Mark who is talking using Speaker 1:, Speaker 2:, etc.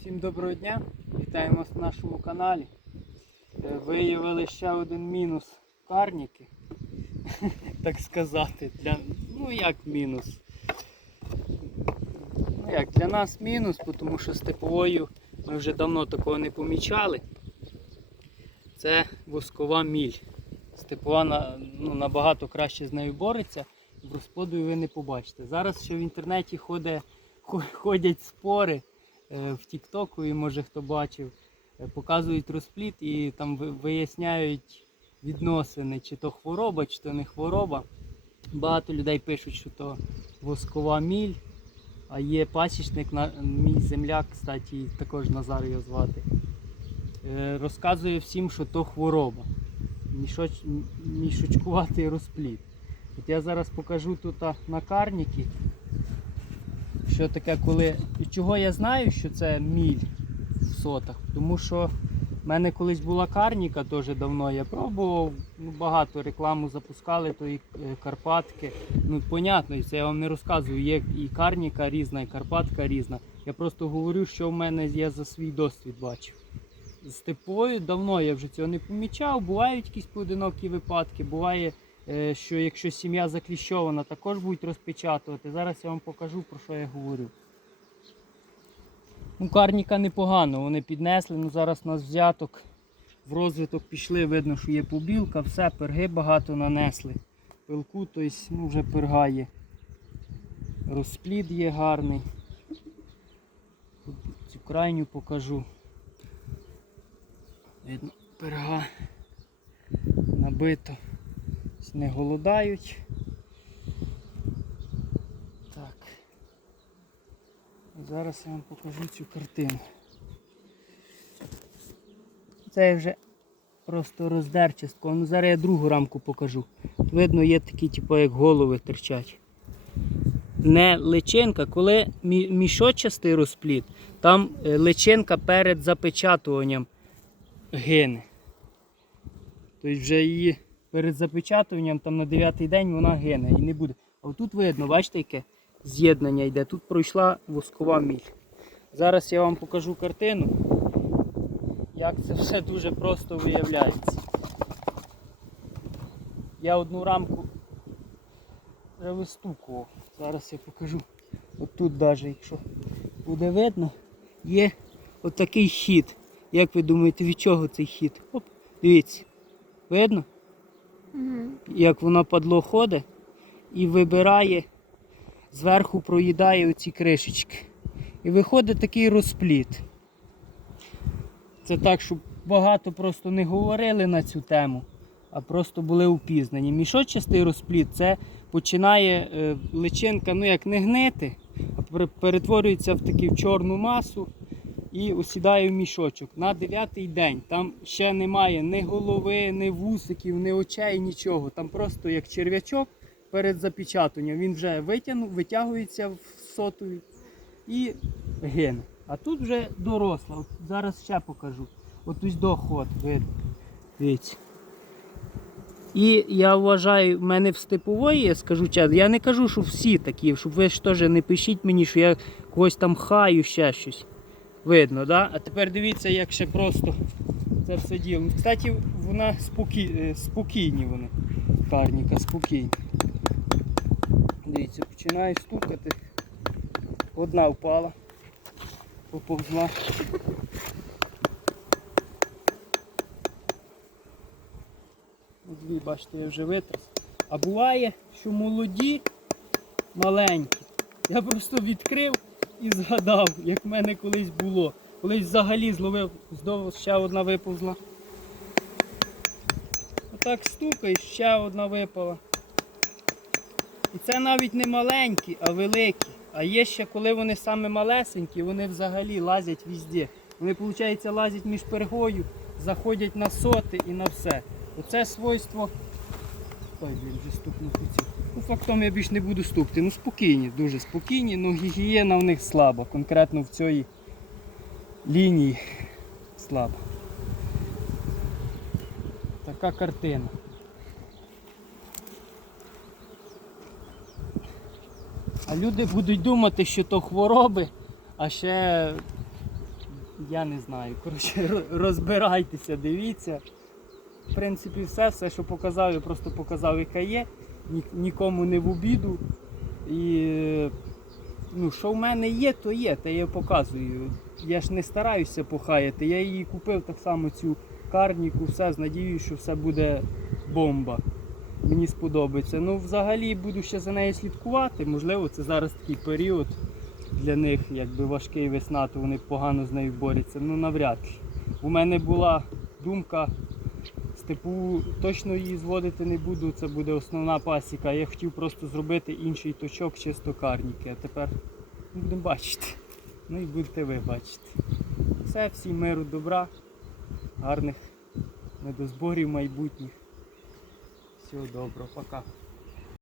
Speaker 1: Всім доброго дня! Вітаємо вас на нашому каналі. Е, Виявили ще один мінус карніки, так сказати. Для, ну як мінус? Ну як, для нас мінус, тому що з типовою ми вже давно такого не помічали. Це воскова міль. Степова ну, набагато краще з нею бореться, в розплоду ви не побачите. Зараз ще в інтернеті ходить, ходять спори в Тіктоку, і може хто бачив, е, показують розпліт і там виясняють відносини, чи то хвороба, чи то не хвороба. Багато людей пишуть, що то воскова міль, а є пасічник, на- мій земляк, кстати, також Назар його звати. Е, Розказує всім, що то хвороба. Мішоч, мішочкуватий розпліт. От я зараз покажу тут на карніки, що таке, коли. і Чого я знаю, що це міль в сотах? Тому що в мене колись була карніка теж давно. Я пробував, ну, багато рекламу запускали, то і е, Карпатки. Ну, понятно, це я вам не розказую. Є і карніка різна, і Карпатка різна. Я просто говорю, що в мене я за свій досвід бачив. З типою давно я вже цього не помічав. Бувають якісь поодинокі випадки. Буває, що якщо сім'я закліщована, також будуть розпечатувати. Зараз я вам покажу, про що я говорю. Ну, карніка непогано, вони піднесли, ну зараз у нас взяток. В розвиток пішли, видно, що є побілка, все, перги багато нанесли. Пилку, тобто, ну, вже пергає. Розплід є гарний. Цю крайню покажу. Видно, перга набито. Не голодають. Так. Зараз я вам покажу цю картину. Це вже просто роздер частково. Ну зараз я другу рамку покажу. Видно, є такі, типу, як голови терчать. Не личинка, коли мі- мішочастий розпліт, там е, личинка перед запечатуванням гине. Тобто вже її перед запечатуванням там на 9-й день вона гине і не буде. А тут видно, бачите, яке з'єднання йде. Тут пройшла воскова міль. Зараз я вам покажу картину, як це все дуже просто виявляється. Я одну рамку вже вистукував. Зараз я покажу. От тут навіть, якщо буде видно, є отакий хід. Як ви думаєте, від чого цей хід? Оп, дивіться. Видно? Як воно падло ходить і вибирає, зверху проїдає оці кришечки. І виходить такий розпліт. Це так, щоб багато просто не говорили на цю тему, а просто були упізнані. Мішочастий розпліт це починає е, личинка, ну як не гнити, а перетворюється в таку чорну масу і осідає в мішочок на дев'ятий день. Там ще немає ні голови, ні вусиків, ні очей, нічого. Там просто як черв'ячок перед запечатанням. Він вже витягнув, витягується в соту і гине. А тут вже доросла. От зараз ще покажу. От ось доход видно. Дивіться. І я вважаю, в мене в степової, я скажу чесно, я не кажу, що всі такі, щоб ви ж теж не пишіть мені, що я когось там хаю, ще щось. Видно, да? А тепер дивіться, як ще просто це все діло. Ну, Кстати, вона спокі... е, спокійні вони. Карніка, спокійні. Дивіться, починаю стукати. Одна впала, поповзла. Дві, бачите, я вже витрас. А буває, що молоді, маленькі. Я просто відкрив і згадав, як в мене колись було. Колись взагалі зловив, знову ще одна виповзла. Отак стукаєш, ще одна випала. І це навіть не маленькі, а великі. А є ще, коли вони саме малесенькі, вони взагалі лазять везде. Вони, виходить, лазять між пергою, заходять на соти і на все. Оце свойство. Ой, блін, вже стукнув по. Ну, фактом я більш не буду стукти. Ну спокійні, дуже спокійні, ну гігієна в них слаба. Конкретно в цій лінії слаба. Така картина. А люди будуть думати, що то хвороби, а ще Я не знаю. Коротше, розбирайтеся, дивіться. В принципі, все, все, що показав, я просто показав, яка є. Нікому не в обіду. І ну, що в мене є, то є, та я показую. Я ж не стараюся похаяти. Я її купив так само цю карніку, все з надією, що все буде бомба. Мені сподобається. Ну, взагалі буду ще за нею слідкувати. Можливо, це зараз такий період для них, якби важкий весна, то вони погано з нею борються. Ну навряд. У мене була думка, степу точно її зводити не буду, це буде основна пасіка. Я хотів просто зробити інший точок, чисто карніки. А тепер будемо бачити. Ну і будете ви бачити. Все, всім миру, добра, гарних недозборів майбутніх. Всього доброго, пока.